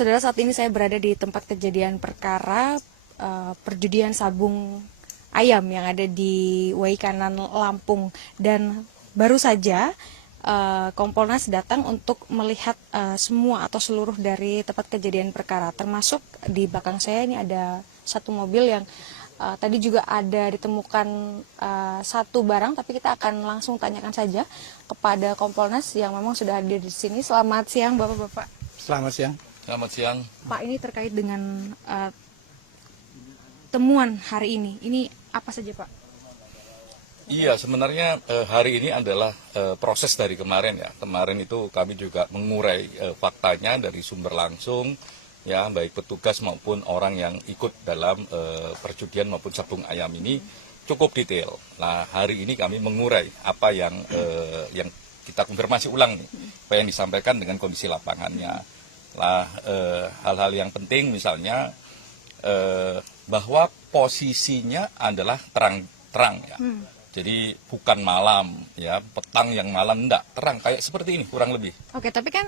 Saudara, saat ini saya berada di tempat kejadian perkara perjudian sabung ayam yang ada di Waikanan, Lampung, dan baru saja Kompolnas datang untuk melihat semua atau seluruh dari tempat kejadian perkara, termasuk di belakang saya ini ada satu mobil yang tadi juga ada ditemukan satu barang, tapi kita akan langsung tanyakan saja kepada Kompolnas yang memang sudah hadir di sini. Selamat siang, Bapak-bapak. Selamat siang. Selamat siang. Pak, ini terkait dengan temuan hari ini apa saja, Pak? Iya, sebenarnya hari ini adalah proses dari kemarin ya. Kemarin itu kami juga mengurai faktanya dari sumber langsung, ya, baik petugas maupun orang yang ikut dalam perjudian maupun sabung ayam ini cukup detail. Nah, hari ini kami mengurai apa yang kita konfirmasi ulang nih, apa yang disampaikan dengan kondisi lapangannya. Lah, hal-hal yang penting misalnya bahwa posisinya adalah terang-terang ya. Jadi bukan malam ya, petang yang malam, enggak, terang kayak seperti ini kurang lebih. Oke, tapi kan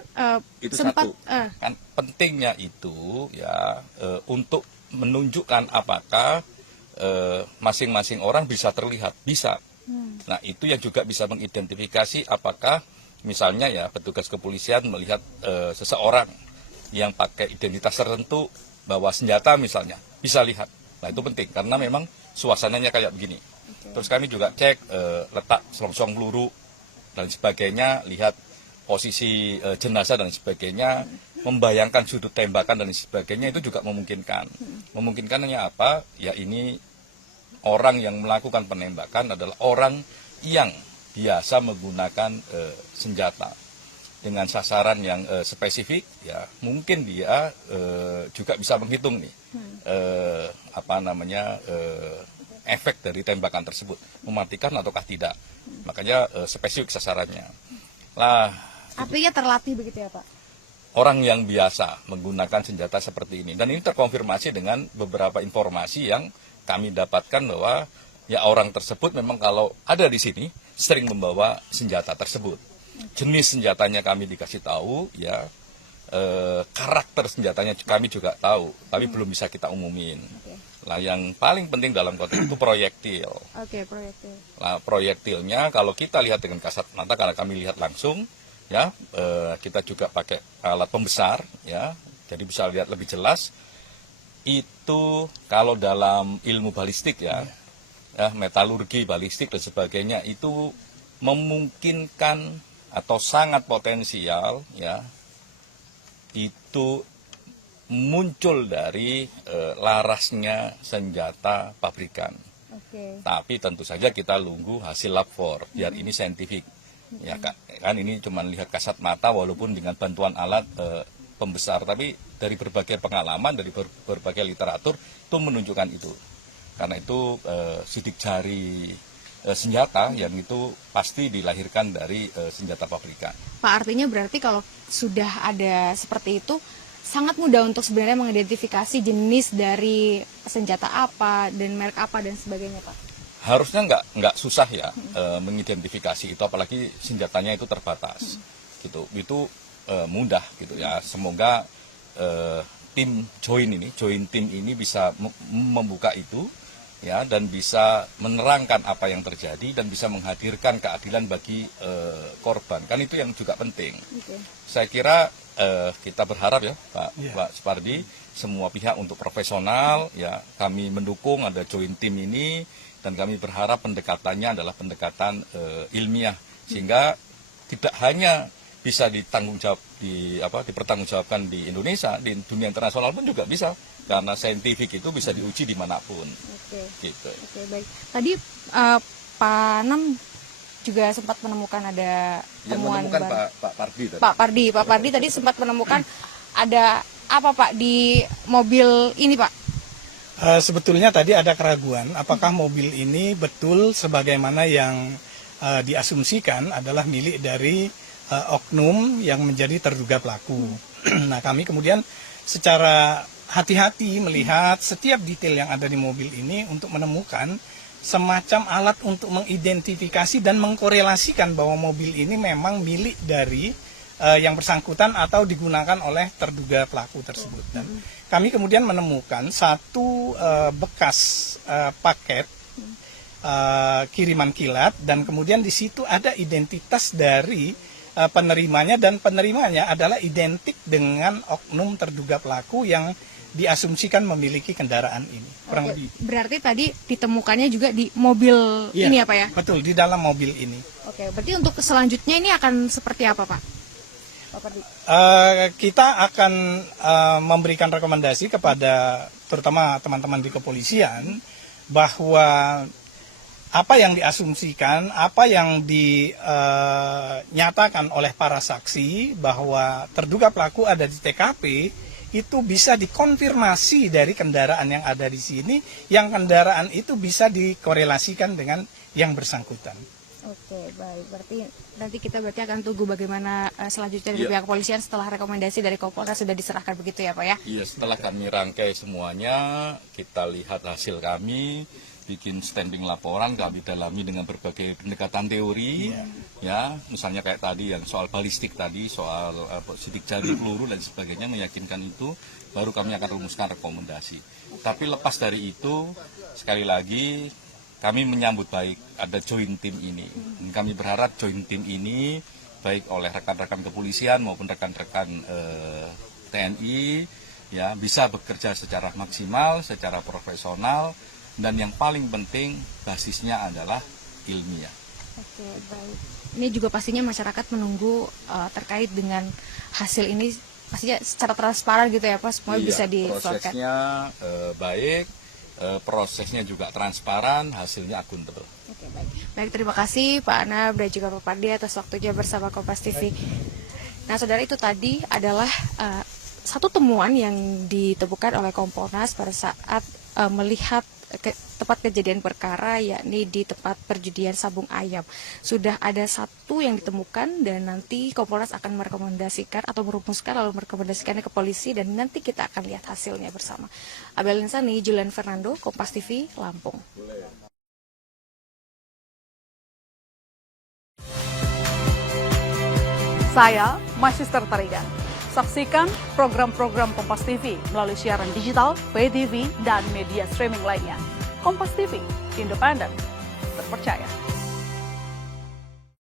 Itu sempat satu. Kan pentingnya itu ya untuk menunjukkan apakah masing-masing orang bisa terlihat, bisa. Nah, itu yang juga bisa mengidentifikasi apakah misalnya ya petugas kepolisian melihat seseorang yang pakai identitas tertentu bawa senjata misalnya, bisa lihat. Nah, itu penting karena memang suasananya kayak begini. Terus kami juga cek letak selongsong peluru dan sebagainya, lihat posisi jenazah dan sebagainya, membayangkan sudut tembakan dan sebagainya, itu juga memungkinkan. Memungkinkannya apa? Ya, ini orang yang melakukan penembakan adalah orang yang biasa menggunakan senjata dengan sasaran yang spesifik, ya mungkin dia juga bisa menghitung nih efek dari tembakan tersebut, mematikan ataukah tidak. Makanya spesifik sasarannya. Lah, artinya terlatih begitu ya, Pak? Orang yang biasa menggunakan senjata seperti ini, dan ini terkonfirmasi dengan beberapa informasi yang kami dapatkan bahwa ya orang tersebut memang kalau ada di sini sering membawa senjata tersebut. Jenis senjatanya kami dikasih tahu, ya karakter senjatanya kami juga tahu, tapi belum bisa kita umumin. Lah, yang paling penting dalam konteks itu proyektil. Oke, proyektil. Nah, proyektilnya kalau kita lihat dengan kasat mata, karena kami lihat langsung, ya kita juga pakai alat pembesar, ya, jadi bisa lihat lebih jelas. Itu kalau dalam ilmu balistik ya, metalurgi balistik dan sebagainya, itu memungkinkan atau sangat potensial ya itu muncul dari larasnya senjata pabrikan. Tapi tentu saja kita tunggu hasil lab for biar ini saintifik. Ya kan ini cuma lihat kasat mata walaupun dengan bantuan alat pembesar, tapi dari berbagai pengalaman, dari berbagai literatur itu menunjukkan itu. Karena itu sidik jari senjata yang itu pasti dilahirkan dari senjata pabrikan. Pak, artinya berarti kalau sudah ada seperti itu sangat mudah untuk sebenarnya mengidentifikasi jenis dari senjata apa dan merek apa dan sebagainya, Pak? Harusnya nggak susah ya mengidentifikasi itu, apalagi senjatanya itu terbatas. Gitu. Itu mudah gitu ya. Semoga tim join tim ini bisa membuka itu, ya, dan bisa menerangkan apa yang terjadi dan bisa menghadirkan keadilan bagi korban. Kan itu yang juga penting. Saya kira kita berharap ya Pak Supardi, semua pihak untuk profesional, ya kami mendukung ada joint team ini, dan kami berharap pendekatannya adalah pendekatan ilmiah sehingga tidak hanya bisa dipertanggungjawabkan di Indonesia, di dunia internasional pun juga bisa, karena saintifik itu bisa diuji dimanapun. Gitu. Baik. Tadi Pak Nam juga sempat menemukan ada temuan Pak Pardi tadi sempat menemukan ada apa, Pak, di mobil ini, Pak? Sebetulnya tadi ada keraguan apakah mobil ini betul sebagaimana yang diasumsikan adalah milik dari oknum yang menjadi terduga pelaku. Nah, kami kemudian secara hati-hati melihat setiap detail yang ada di mobil ini untuk menemukan semacam alat untuk mengidentifikasi dan mengkorelasikan bahwa mobil ini memang milik dari yang bersangkutan atau digunakan oleh terduga pelaku tersebut. Dan kami kemudian menemukan satu bekas paket kiriman kilat, dan kemudian di situ ada identitas dari penerimanya, dan penerimanya adalah identik dengan oknum terduga pelaku yang diasumsikan memiliki kendaraan ini. Kurang lebih. Berarti tadi ditemukannya juga di mobil ini ya Pak ya? Betul, di dalam mobil ini. Oke, berarti untuk selanjutnya ini akan seperti apa Pak? Kita akan memberikan rekomendasi kepada terutama teman-teman di kepolisian bahwa apa yang diasumsikan, apa yang dinyatakan oleh para saksi bahwa terduga pelaku ada di TKP, itu bisa dikonfirmasi dari kendaraan yang ada di sini, yang kendaraan itu bisa dikorelasikan dengan yang bersangkutan. Oke, baik. Berarti nanti kita akan tunggu bagaimana selanjutnya dari pihak kepolisian setelah rekomendasi dari Kompolnas sudah diserahkan begitu ya Pak ya? Iya, setelah kami rangkai semuanya, kita lihat hasil kami, bikin standing laporan, kami dalami dengan berbagai pendekatan teori, ya, misalnya kayak tadi yang soal balistik tadi, soal sidik jari, peluru dan sebagainya, meyakinkan itu, baru kami akan rumuskan rekomendasi. Tapi lepas dari itu, sekali lagi kami menyambut baik ada joint team ini. Dan kami berharap joint team ini baik oleh rekan-rekan kepolisian maupun rekan-rekan TNI, ya, bisa bekerja secara maksimal, secara profesional. Dan yang paling penting basisnya adalah ilmiah. Oke, baik. Ini juga pastinya masyarakat menunggu terkait dengan hasil ini pastinya secara transparan gitu ya Pak, semua bisa diselesaikan. Prosesnya baik, prosesnya juga transparan, hasilnya akuntabel. Oke, baik. Baik, terima kasih Pak Anab dan juga Pak Pandi atas waktunya bersama Kompas TV. Nah, saudara, itu tadi adalah satu temuan yang ditemukan oleh Kompolnas pada saat melihat tempat kejadian perkara, yakni di tempat perjudian sabung ayam. Sudah ada satu yang ditemukan dan nanti Kompolnas akan merekomendasikan atau merumuskan lalu merekomendasikannya ke polisi, dan nanti kita akan lihat hasilnya bersama. Abel Insani, Julian Fernando, Kompas TV, Lampung. Saya Magister Tarigan. Saksikan program-program Kompas TV melalui siaran digital, pay TV, dan media streaming lainnya. Kompas TV, independen, terpercaya.